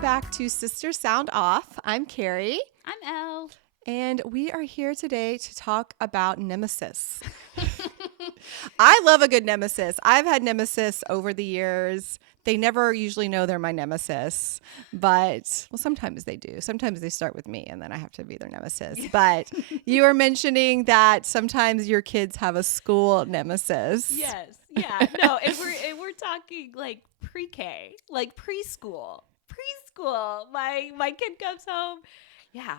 back to Sister Sound Off. I'm Carrie. I'm Elle. And we are here today to talk about Nemesis. I love a good nemesis. I've had nemesis over the years. They never usually know they're my nemesis, but well, sometimes they do. Sometimes they start with me and then I have to be their nemesis. But you were mentioning that sometimes your kids have a school nemesis. Yes. Yeah. No, and we're talking like pre-K, like preschool. My kid comes home. Yeah,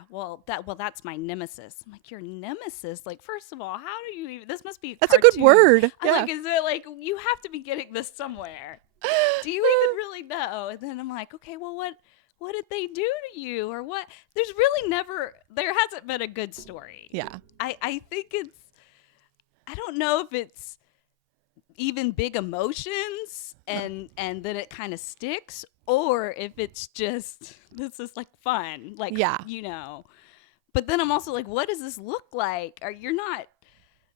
that's my nemesis. I'm like, your nemesis? Like, first of all, how do you even, this must be a That's cartoon. a good word. I'm like, is it like, you have to be getting this somewhere. Do you even really know? And then I'm like, okay, well, what did they do to you? Or what? There hasn't been a good story. Yeah. I think I don't know if it's even big emotions and then it kind of sticks, or if it's just, this is like fun, like, yeah, but then I'm also like, what does this look like? Or you're not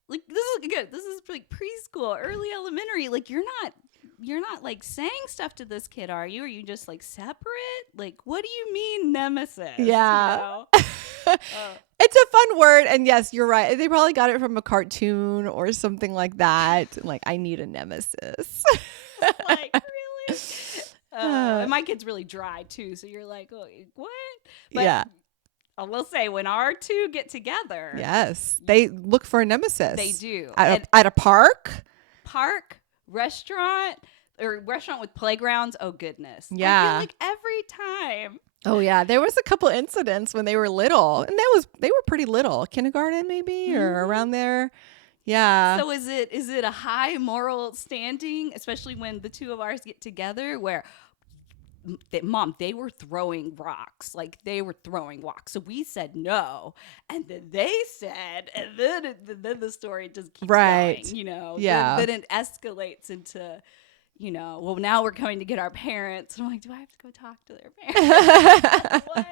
like, this is good, this is like preschool, early elementary, like you're not like saying stuff to this kid, are you? Are you just like separate? Like, what do you mean nemesis? Yeah. It's a fun word. And yes, you're right. They probably got it from a cartoon or something like that. Like, I need a nemesis. Like, really? And my kid's really dry too. So you're like, oh, what? But yeah. I will say, when our two get together. Yes. They look for a nemesis. They do. At a park? Restaurant with playgrounds. Oh, goodness. Yeah. I feel like every time. Oh, yeah. There was a couple incidents when they were little. And they were pretty little. Kindergarten, maybe, or around there. Yeah. So is it a high moral standing, especially when the two of ours get together, where Mom, they were throwing rocks. Like, they were throwing rocks. So we said no. And then they said, and then the story just keeps going, Yeah. Then it escalates into, well, now we're coming to get our parents. And I'm like, do I have to go talk to their parents? What?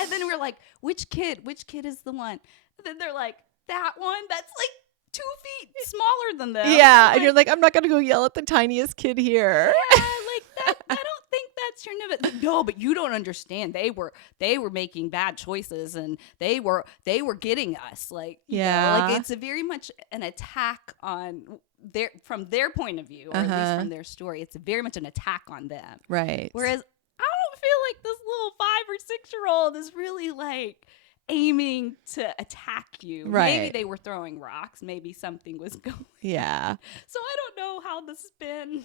And then we're like, which kid is the one? And then they're like, that one that's like 2 feet smaller than them. Yeah. And you're like, I'm not going to go yell at the tiniest kid here. Yeah, like that. I don't think that's your nemesis. No, but you don't understand. They were making bad choices, and they were getting us. Like, like it's a very much an attack on from their point of view, or at least from their story. It's very much an attack on them. Right. Whereas I don't feel like this little 5 or 6-year-old is really like aiming to attack you. Right. Maybe they were throwing rocks. Maybe something was going. Yeah. So I don't know how the spin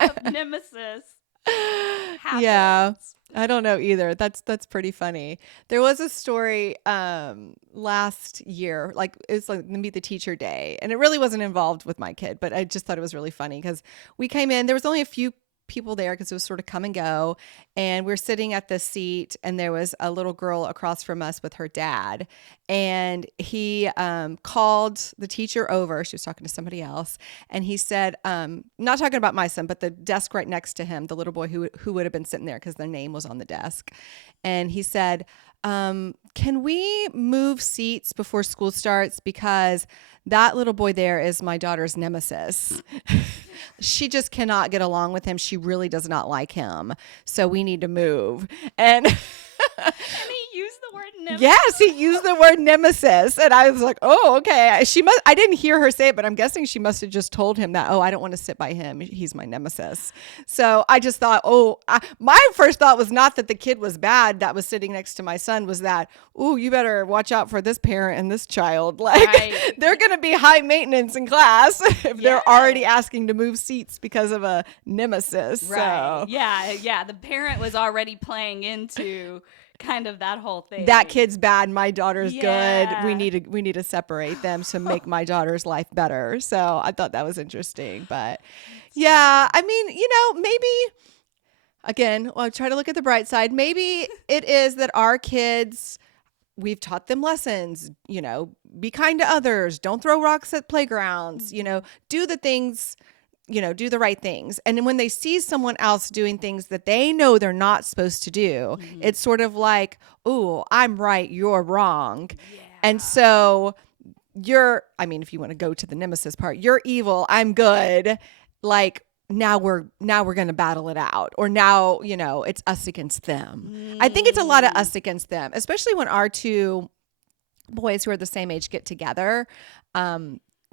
of Nemesis happens. Yeah. I don't know either. That's pretty funny. There was a story last year, like it was like Meet the Teacher Day, and it really wasn't involved with my kid, but I just thought it was really funny because we came in, there was only a few people there because it was sort of come and go, and we're sitting at the seat, and there was a little girl across from us with her dad, and he called the teacher over. She was talking to somebody else, and he said, not talking about my son, but the desk right next to him, the little boy who would have been sitting there because their name was on the desk, and he said, can we move seats before school starts, because that little boy there is my daughter's nemesis. She just cannot get along with him. She really does not like him. So we need to move. And he used the word nemesis. Yes, he used the word nemesis. And I was like, oh, okay. I didn't hear her say it, but I'm guessing she must have just told him that, oh, I don't want to sit by him. He's my nemesis. So I just thought, my first thought was not that the kid was bad that was sitting next to my son, was that, oh, you better watch out for this parent and this child. Like, right. They're going to be high maintenance in class if they're already asking to move seats because of a nemesis. Right. So. Yeah. The parent was already playing into kind of that whole thing. That kid's bad. My daughter's good. We need to separate them to make my daughter's life better. So I thought that was interesting. But yeah, I mean, maybe again, I'll try to look at the bright side. Maybe it is that our kids, we've taught them lessons, be kind to others, don't throw rocks at playgrounds, do the things, do the right things. And when they see someone else doing things that they know they're not supposed to do, it's sort of like, oh, I'm right, you're wrong. Yeah. And so if you want to go to the nemesis part, you're evil, I'm good. Like, we're going to battle it out, or now, it's us against them. I think it's a lot of us against them, especially when our two boys who are the same age get together.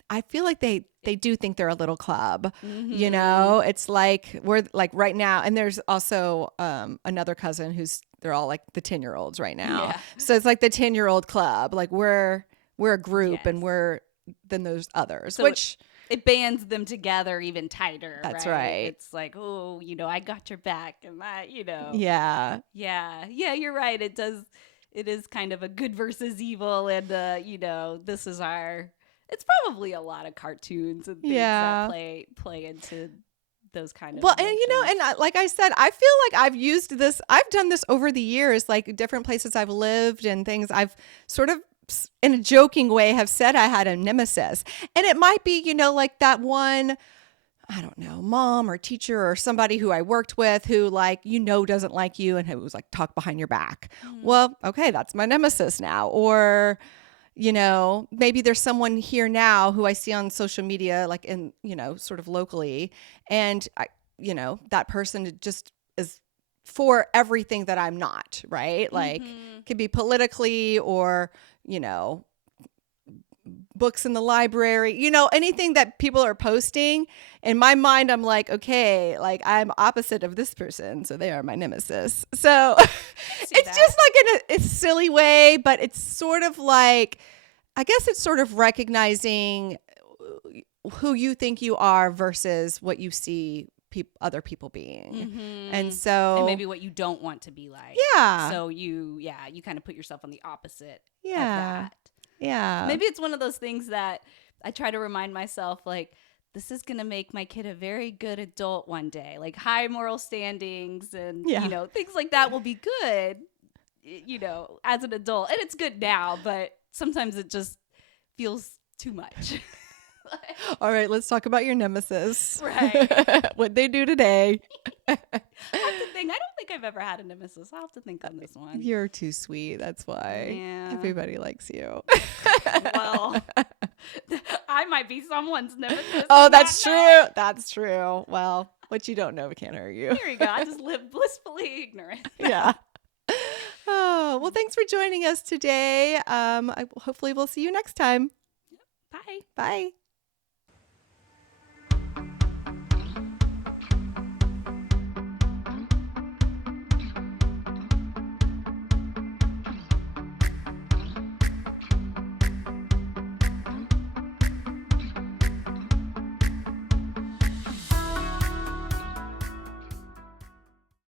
I feel like they do think they're a little club. It's like we're like right now, and there's also another cousin they're all like the 10-year-olds right now. Yeah. So it's like the 10-year-old club. Like we're a group, Yes. and we're then those others, So which it bands them together even tighter. That's right. It's like, oh, I got your back, and yeah. yeah, you're right. It is kind of a good versus evil, and this is our. It's probably a lot of cartoons and things that play into those kind of. Well, emotions. and like I said, I feel like I've done this over the years, like different places I've lived and things. I've sort of, in a joking way, have said I had a nemesis, and it might be, like that one, I don't know, mom or teacher or somebody who I worked with who doesn't like you and who was like talk behind your back. Well, okay, that's my nemesis now. Or, maybe there's someone here now who I see on social media, like in, sort of locally. And that person just is for everything that I'm not, right? Like could be politically or, books in the library, anything that people are posting. In my mind, I'm like, okay, like I'm opposite of this person, so they are my nemesis. So it's just like in a silly way, but it's sort of like, I guess it's sort of recognizing who you think you are versus what you see other people being. And so, and maybe what you don't want to be like. Yeah. So you kind of put yourself on the opposite of Yeah. that. Yeah. Maybe it's one of those things that I try to remind myself, like, this is going to make my kid a very good adult one day. Like high moral standings and, things like that will be good, as an adult. And it's good now, but sometimes it just feels too much. All right, let's talk about your nemesis. Right. What they do today. I have to think. I don't think I've ever had a nemesis. I'll have to think on this one. You're too sweet. That's why everybody likes you. Well, I might be someone's nemesis. Oh, that's true. That's true. Well, what you don't know can't hurt you. Here we go. I just live blissfully ignorant. Yeah. Oh, well, thanks for joining us today. Hopefully we'll see you next time. Bye. Bye.